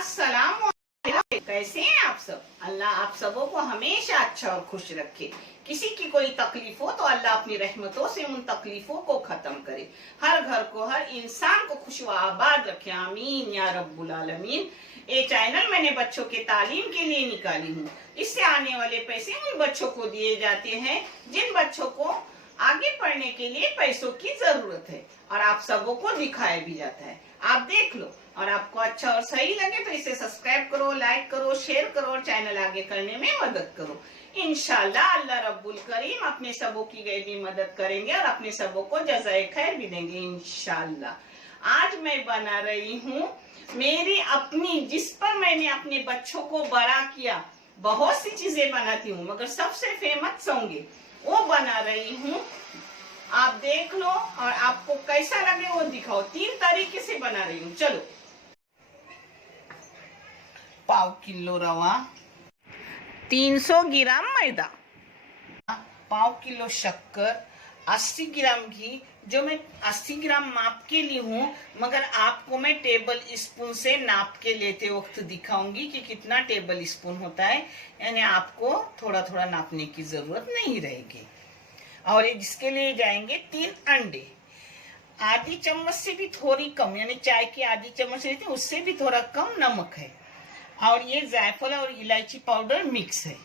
अस्सलाम वालेकुम। कैसे हैं आप सब? अल्लाह आप सबों को हमेशा अच्छा और खुश रखे। किसी की कोई तकलीफ हो तो अल्लाह अपनी रहमतों से उन तकलीफों को खत्म करे। हर घर को, हर इंसान को खुश व आबाद रखे। आमीन या रब्बुल आलमीन। ये चैनल मैंने बच्चों के तालीम के लिए निकाली हूँ। इससे आने वाले पैसे उन बच्चों को दिए जाते हैं जिन बच्चों को आगे पढ़ने के लिए पैसों की जरूरत है, और आप सबों को दिखाया भी जाता है। आप देख लो, और आपको अच्छा और सही लगे तो इसे सब्सक्राइब करो, लाइक करो, शेयर करो और चैनल आगे करने में मदद करो। इंशाल्लाह अल्लाह रब्बुल करीम अपने सबों की गैबी मदद करेंगे और अपने सबों को जज़ाए खैर भी देंगे इंशाल्लाह। आज मैं बना रही हूँ मेरी अपनी, जिस पर मैंने अपने बच्चों को बड़ा किया। बहुत सी चीजें बनाती हूँ मगर सबसे फेमस होंगे वो बना रही हूँ। आप देख लो और आपको कैसा लगे वो दिखाओ। 3 तरीके से बना रही हूँ। चलो, पाव किलो रवा, 300 ग्राम मैदा, पाव किलो शक्कर, 80 ग्राम घी, जो मैं 80 ग्राम माप के ली हूँ, मगर आपको मैं टेबल स्पून से नाप के लेते वक्त दिखाऊंगी कि कितना टेबल स्पून होता है। यानी आपको थोड़ा थोड़ा नापने की जरूरत नहीं रहेगी। और जिसके लिए जाएंगे 3 अंडे, आधी चम्मच से भी थोड़ी कम, यानी चाय की आधी चम्मच लेते हैं उससे भी थोड़ा कम नमक है, और ये जायफल और इलायची पाउडर मिक्स है।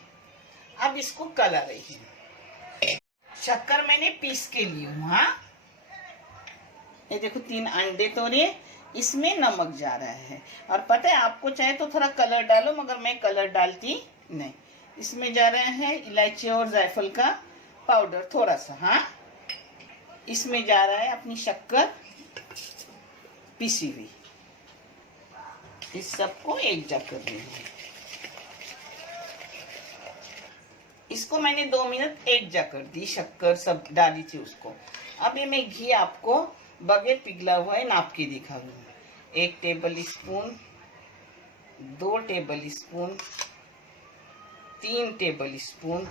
अब इसको कला रही हूँ। शक्कर मैंने पीस के ली हूँ। हाँ, ये देखो 3 अंडे तोड़े, इसमें नमक जा रहा है। और पता है आपको चाहे तो थोड़ा कलर डालो, मगर मैं कलर डालती नहीं। इसमें जा रहा है इलायची और जायफल का पाउडर थोड़ा सा। हाँ, इसमें जा रहा है अपनी शक्कर पिसी हुई। इस सबको एक जगह कर देंगे। इसको मैंने 2 मिनट एक जगह कर दी, शक्कर सब डाली थी उसको। अब ये मैं घी आपको बगैर पिघला हुआ है नाप के दिखा रही हूँ। 1 table spoon, 2 table spoon, 3 table spoon,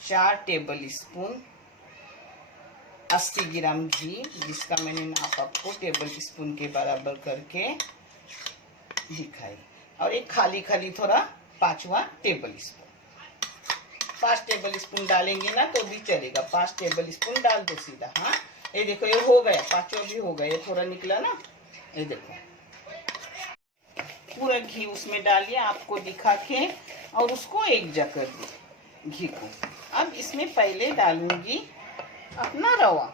4 table spoon, 80 ग्राम घी, जिसका मैंने नाप आपको टेबल स्पून के बराबर करके दिखाई। और एक खाली खाली थोड़ा 5वां टेबल स्पून। 5 टेबल स्पून डालेंगे ना तो भी चलेगा। 5 टेबल स्पून डाल दो सीधा। हाँ, ये देखो ये हो गया, 5वां भी हो गया। ये थोड़ा निकला ना, ये देखो पूरा घी उसमें डालिए आपको दिखा के, और उसको एक जगह कर दी घी को। अब इसमें पहले डालूंगी अपना रवा।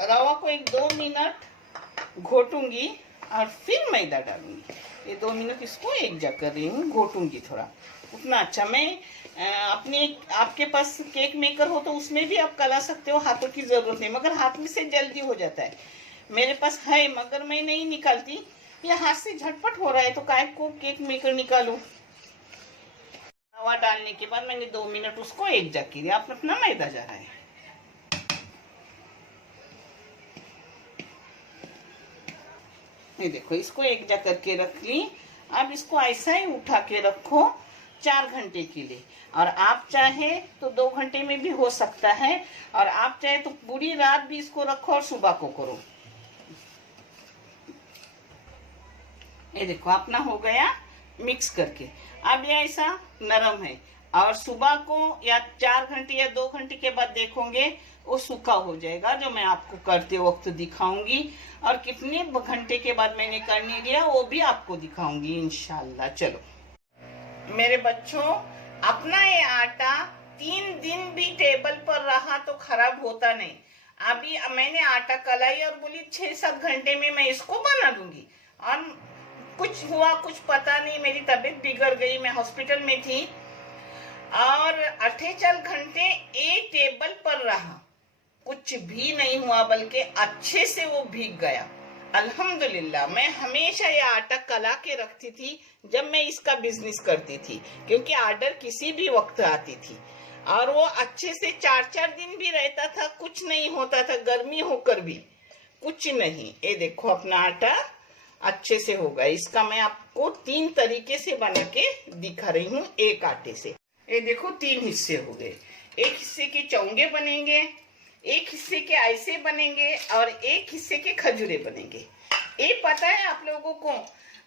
रवा को 1-2 मिनट घोटूंगी और फिर मैदा डालूंगी। ये 2 मिनट इसको एक जगह कर रही हूँ, घोटूंगी थोड़ा। उतना अच्छा मैं अपने, आपके पास केक मेकर हो तो उसमें भी आप कला सकते हो, हाथों की जरूरत नहीं, मगर हाथ में से जल्दी हो जाता है। मेरे पास है मगर मैं नहीं निकालती, ये हाथ से झटपट हो रहा है तो काय को केक मेकर निकालूं। रवा डालने के बाद मैंने 2 मिनट उसको एक जगह किया। आप अपना मैदा जा रहा है। ये देखो इसको एक जगह करके रख ली। अब इसको ऐसा ही उठा के रखो 4 घंटे के लिए। और आप चाहे तो 2 घंटे में भी हो सकता है, और आप चाहे तो पूरी रात भी इसको रखो और सुबह को करो। ये देखो अपना हो गया मिक्स करके। अब ये ऐसा नरम है, और सुबह को या 4 घंटे या 2 घंटे के बाद देखोगे वो सूखा हो जाएगा, जो मैं आपको करते वक्त दिखाऊंगी। और कितने घंटे के बाद मैंने करने लिया वो भी आपको दिखाऊंगी इंशाल्लाह। चलो मेरे बच्चों, अपना ये आटा 3 दिन भी टेबल पर रहा तो खराब होता नहीं। अभी मैंने आटा कलाई और बोली 6-7 घंटे में मैं इसको बना दूंगी। और कुछ हुआ कुछ पता नहीं, मेरी तबीयत बिगड़ गई, मैं हॉस्पिटल में थी, और 48 घंटे एक टेबल पर रहा, कुछ भी नहीं हुआ, बल्कि अच्छे से वो भीग गया। अल्हम्दुलिल्लाह। मैं हमेशा ये आटा कला के रखती थी जब मैं इसका बिजनेस करती थी, क्योंकि ऑर्डर किसी भी वक्त आती थी, और वो अच्छे से 4-4 दिन भी रहता था, कुछ नहीं होता था, गर्मी होकर भी कुछ नहीं। ये देखो अपना आटा अच्छे से होगा। इसका मैं आपको 3 तरीके से बना के दिखा रही हूँ एक आटे से। ये देखो 3 हिस्से हो गए। एक हिस्से के चौंगे बनेंगे, एक हिस्से के ऐसे बनेंगे और एक हिस्से के खजूरे बनेंगे। ये पता है आप लोगों को,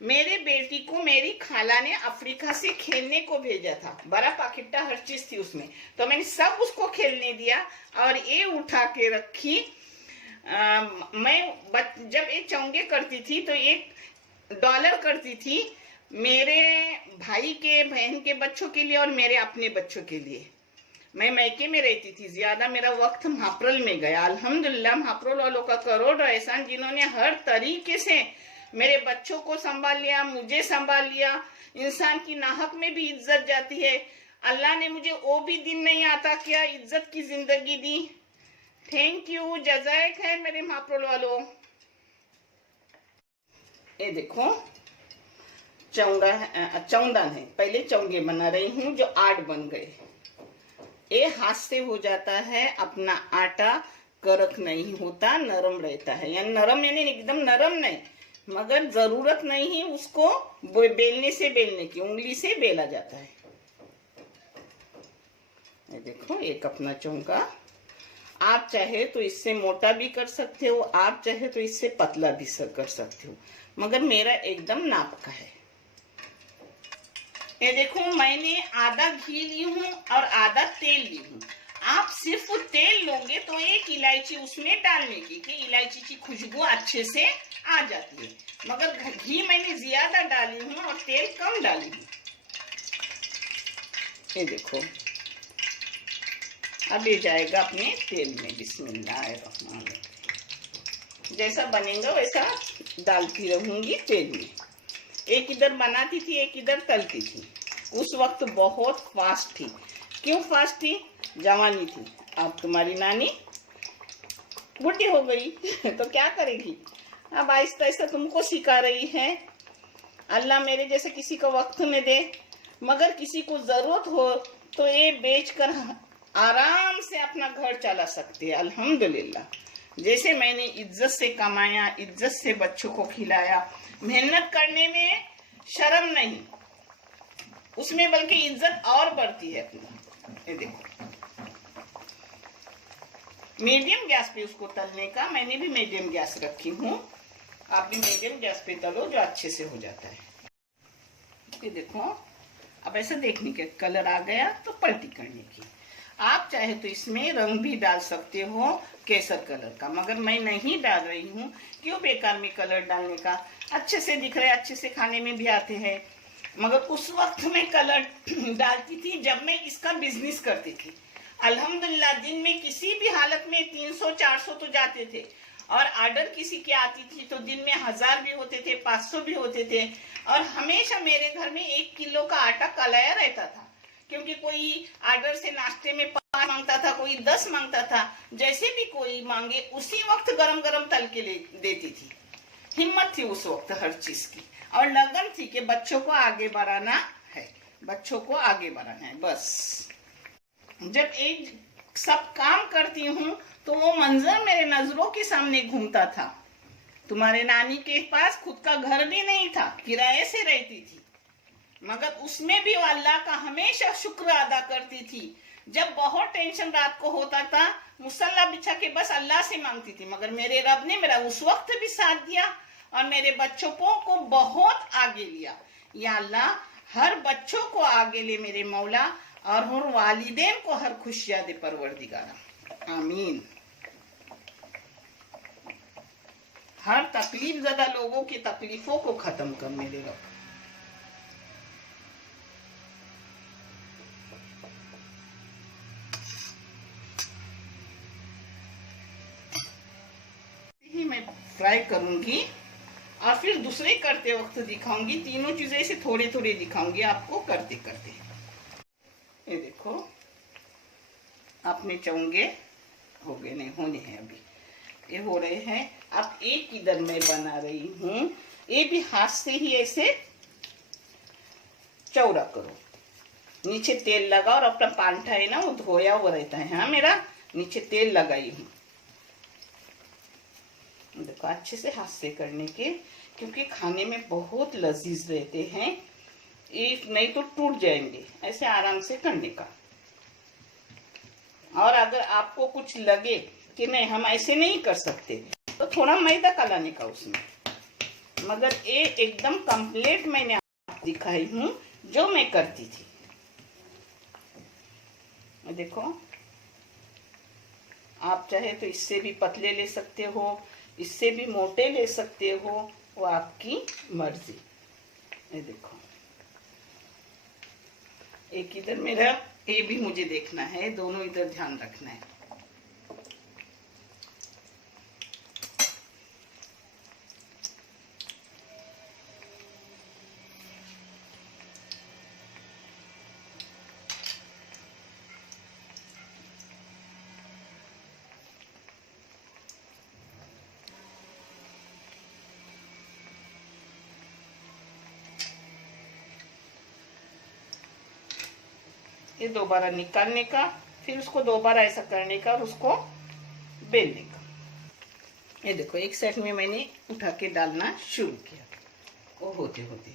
मेरे बेटी को मेरी खाला ने अफ्रीका से खेलने को भेजा था, बड़ा पाकिटा हर चीज थी उसमें, तो मैंने सब उसको खेलने दिया और ये उठा के रखी। मैं जब ये चौंगे करती थी तो $1 करती थी मेरे भाई के बहन के बच्चों के लिए और मेरे अपने बच्चों के लिए। मैं मैके में रहती थी, ज्यादा मेरा वक्त महाप्रल में गया। अल्हम्दुलिल्लाह महाप्रल वालों का करोड़ एहसान, जिन्होंने हर तरीके से मेरे बच्चों को संभाल लिया, मुझे संभाल लिया। इंसान की नाहक में भी इज्जत जाती है, अल्लाह ने मुझे वो भी दिन नहीं आता क्या, इज्जत की जिंदगी दी। थैंक यू, जज़ाए खैर मेरे महाप्रल वालों। ये देखो चौंदन है, पहले चौंगे बना रही हूँ जो 8 बन गए। ये हाथ से हो जाता है, अपना आटा कड़क नहीं होता, नरम रहता है। यानी नरम यानी एकदम नरम नहीं, मगर जरूरत नहीं उसको बेलने की, उंगली से बेला जाता है। ये देखो एक अपना चौंका, आप चाहे तो इससे मोटा भी कर सकते हो, आप चाहे तो इससे पतला भी कर सकते हो, मगर मेरा एकदम नाप का है। ये देखो मैंने आधा घी ली हूँ और आधा तेल ली हूँ। आप सिर्फ तेल लोगे तो एक इलायची उसमें डालने की, कि इलायची की खुशबू अच्छे से आ जाती है, मगर घी मैंने ज्यादा डाली हूँ और तेल कम डाली हूँ। ये देखो अब ये जाएगा अपने तेल में। बिस्मिल्लाहिर्रहमानिर्रहीम। जैसा बनेगा वैसा डालती रहूंगी तेल में। एक इधर बनाती थी, एक इधर तलती थी। उस वक्त बहुत फास्ट थी। क्यों फास्ट थी? जवानी थी। अब तुम्हारी नानी बुढ़ी हो गई तो क्या करेगी? अब आहिस्ता आहिस्ता तुमको सिखा रही है। अल्लाह मेरे जैसे किसी को वक्त में दे, मगर किसी को जरूरत हो तो ये बेचकर आराम से अपना घर चला सकते हैं। अल्हम्दुलिल्लाह। जैसे मैंने इज्जत से कमाया, इज्जत से बच्चों को खिलाया, मेहनत करने में शर्म नहीं, उसमें बल्कि इज्जत और बढ़ती है अपनी। ये देखो मीडियम गैस पे उसको तलने का, मैंने भी मीडियम गैस रखी हूँ, आप भी मीडियम गैस पे तलो जो अच्छे से हो जाता है। ये देखो अब ऐसा देखने के कलर आ गया तो पलटी करने की। आप चाहे तो इसमें रंग भी डाल सकते हो केसर कलर का, मगर मैं नहीं डाल रही हूँ। क्यों बेकार में कलर डालने का, अच्छे से दिख रहे, अच्छे से खाने में भी आते हैं। मगर उस वक्त में कलर डालती थी जब मैं इसका बिजनेस करती थी। अल्हम्दुलिल्लाह दिन में किसी भी हालत में 300-400 तो जाते थे, और ऑर्डर किसी की आती थी तो दिन में 1000 भी होते थे, 500 भी होते थे। और हमेशा मेरे घर में 1 किलो का आटा कलाया रहता था, क्योंकि कोई ऑर्डर से नाश्ते में 5 मांगता था, कोई 10 मांगता था। जैसे भी कोई मांगे उसी वक्त गरम गरम तल के देती थी। हिम्मत थी उस वक्त हर चीज की, और लगन थी कि बच्चों को आगे बढ़ाना है, बच्चों को आगे बढ़ाना है बस। जब एक सब काम करती हूँ तो वो मंजर मेरे नजरों के सामने घूमता था। तुम्हारे नानी के पास खुद का घर भी नहीं था, किराए से रहती थी, मगर उसमें भी वो अल्लाह का हमेशा शुक्र अदा करती थी। जब बहुत टेंशन रात को होता था, मुसल्ला बिछा के बस अल्लाह से मांगती थी, मगर मेरे रब ने मेरा उस वक्त भी साथ दिया और मेरे बच्चों को बहुत आगे लिया। या अल्लाह हर बच्चों को आगे ले मेरे मौला, और हर वालिदैन को हर खुशियां दे परवरदिगारा, आमीन। हर तकलीफ ज़दा लोगों की तकलीफों को खत्म कर मेरे रब। ही मैं फ्राई करूंगी और फिर दूसरे करते वक्त दिखाऊंगी। तीनों चीजें से थोड़े थोड़े दिखाऊंगी आपको करते करते। ये देखो अपने चौंगे हो गए, नहीं होने हैं अभी, ये हो रहे हैं। अब एक इधर मैं बना रही हूँ, ये भी हाथ से ही ऐसे चौड़ा करो, नीचे तेल लगा, और अपना पांठा है ना वो धोया हुआ रहता है। हाँ मेरा नीचे तेल लगाई हूँ, देखो अच्छे से हाथ से करने के, क्योंकि खाने में बहुत लजीज रहते हैं। एक नहीं तो टूट जाएंगे, ऐसे आराम से करने का। और अगर आपको कुछ लगे कि नहीं हम ऐसे नहीं कर सकते, तो थोड़ा मैदा डालने का उसमें। मगर ये एकदम कंप्लीट मैंने आपको दिखाई हूँ जो मैं करती थी। देखो, आप चाहे तो इससे भी पतले ले सकते हो, इससे भी मोटे ले सकते हो, वो आपकी मर्जी। ये देखो, एक इधर मेरा, ये भी मुझे देखना है, दोनों इधर ध्यान रखना है। ये दोबारा निकालने का, फिर उसको दोबारा ऐसा करने का और उसको बेलने का। ये देखो, एक साइड में मैंने उठा के डालना शुरू किया, वो होते होते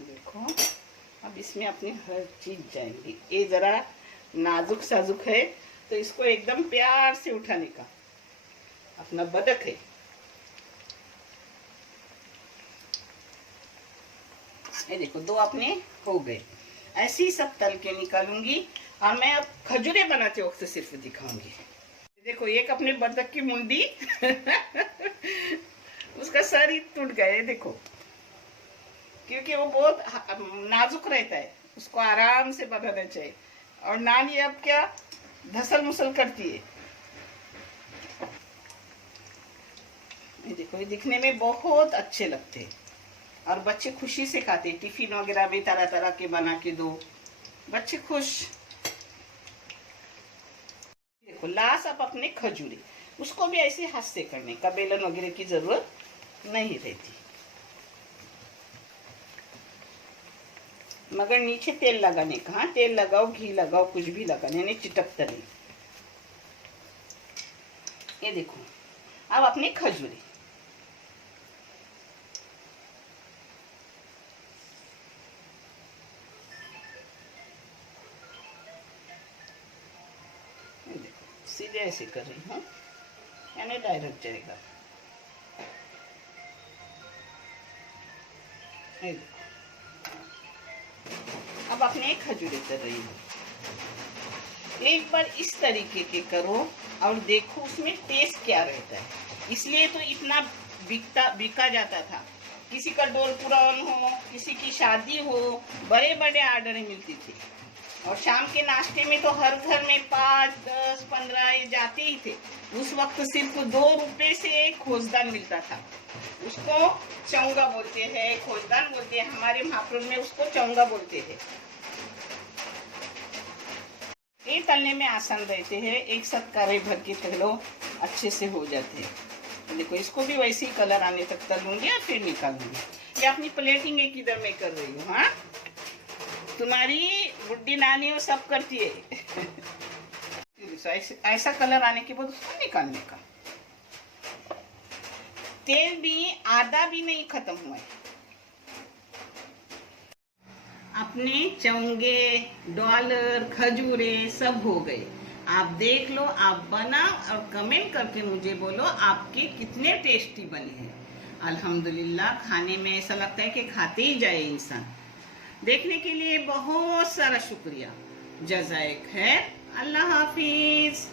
देखो, अब इसमें अपनी हर चीज जाएंगी। ये जरा नाजुक साजुक है, तो इसको एकदम प्यार से उठाने का। अपना बदक है, ये देखो, दो अपने हो गए। ऐसे ही सब तल के निकालूंगी, और मैं अब खजूरे बनाते वक्त सिर्फ दिखाऊंगी। देखो, एक अपने बतख की मुंडी उसका सर ही टूट गया है, देखो, क्योंकि वो बहुत नाजुक रहता है, उसको आराम से बनाना चाहिए। और नानी अब क्या धसल मुसल करती है। ये देखो, ये दिखने में बहुत अच्छे लगते हैं और बच्चे खुशी से खाते। टिफिन वगैरह भी तरह तरह के बना के दो, बच्चे खुश। देखो, लास्ट आप अपने खजूरे, उसको भी ऐसे हाथ से करने का, बेलन वगैरह की जरूरत नहीं रहती। मगर नीचे तेल लगाने का, हाँ, तेल लगाओ, घी लगाओ, कुछ भी लगाने, यानी चिटकता नहीं। ये देखो, अब अपने खजूरे, सीधे ऐसे कर रही हूँ, यानी डायरेक्ट जाएगा। अब अपने खजूरे कर रही हूँ। एक बार इस तरीके के करो और देखो उसमें टेस्ट क्या रहता है। इसलिए तो इतना बिका जाता था। किसी का डोल पुरान हो, किसी की शादी हो, बड़े बड़े ऑर्डर मिलती थी। और शाम के नाश्ते में तो हर घर में 5, 10, 15 ये जाते ही थे। उस वक्त सिर्फ 2 रुपए से खोजदान मिलता था। उसको चौंगा बोलते हैं, खोजदान बोलते हैं, हमारे महापुर में उसको चौंगा बोलते हैं। ये तलने में आसान रहते हैं, एक साथ कढ़ाई भर के तलो, अच्छे से हो जाते हैं। देखो, इसको भी वैसे ही कलर आने तक तलूंगी और फिर निकालूंगी। ये अपनी प्लेटिंग एक इधर में कर रही हूँ। हाँ, तुम्हारी बुड्ढी नानी वो सब करती है। ऐसा कलर आने के बाद उसको निकालने का। तेल भी आधा भी नहीं खत्म हुआ है। अपने चौंगे, डॉलर, खजूरे सब हो गए। आप देख लो, आप बना और कमेंट करके मुझे बोलो आपके कितने टेस्टी बने हैं। अल्हम्दुलिल्लाह, खाने में ऐसा लगता है कि खाते ही जाए इंसान। देखने के लिए बहुत सारा शुक्रिया। जज़ाए खैर। अल्लाह हाफिज।